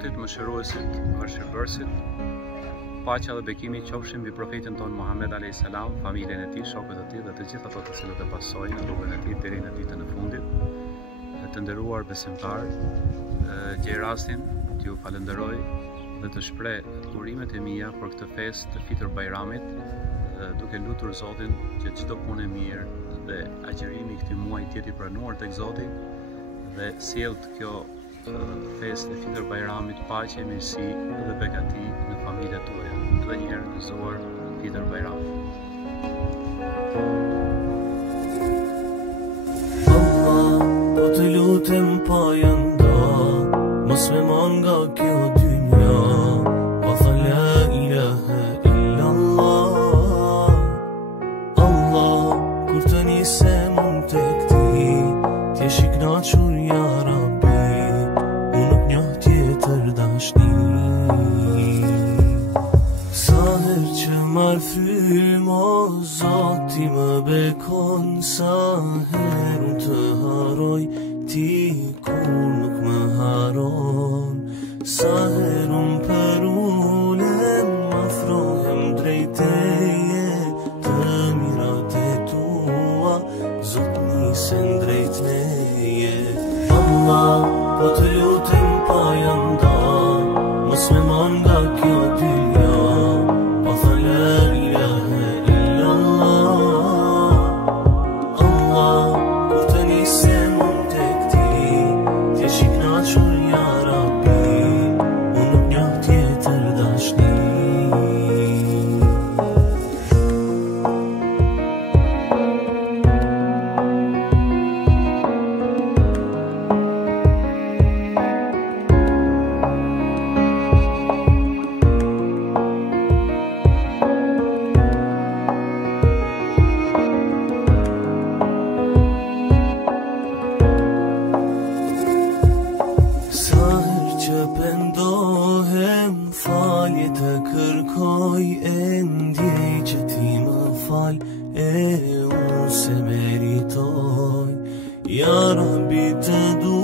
Zotit, mëshiruesit, mëshirbërësit, paqja dhe bekimi qofshin mbi profetin ton Muhammed a.s., familjen e tij, shokët e tij dhe të gjithë ato të cilët e pasojnë rrugën e tij deri në ditën e fundit. Të nderuar besimtarë, gjej rastin t'ju falenderoj dhe të shpreh durimet e mia për këtë festë të Fitr Bajramit, duke lutur Zotin që çdo punë e mirë dhe agjerimi i këtij muaji të jetë i pranuar tek Zoti dhe sjellët kjo festë e Fitr Bajramit paqe, mirësi dhe begati në familjet tuaja. Edhe një herë gëzuar Fitr Bajram. Allah, po të lutem pa janda, mos me man nga kjo dynja, pa tha la ilaha illallah. Allah, kur të nisem unë tek ti, t'jesh i knaqur ja Rabbi, unë nuk njoh tjetër dashni. Sa her që marr frym o Zoti më bekon, sa her unë të haroj, ti kur nuk më haron. Sa her unë për ulem, afrohem drejt teje, të mirat e tua, Zot nisen drejt meje. Allah, po të lutem pa janda, mos me man nga kjo dynja, pa tha la ilaha illallah. Allah, kur të nisem unë tek ti, t'jesh i knaqur ja Rabbi, unë nuk njoh tjetër dashni. Pendohem, falje të kërkoj, e ndjej që ti më fal, e unë se meritoj. Ja Rabbi të du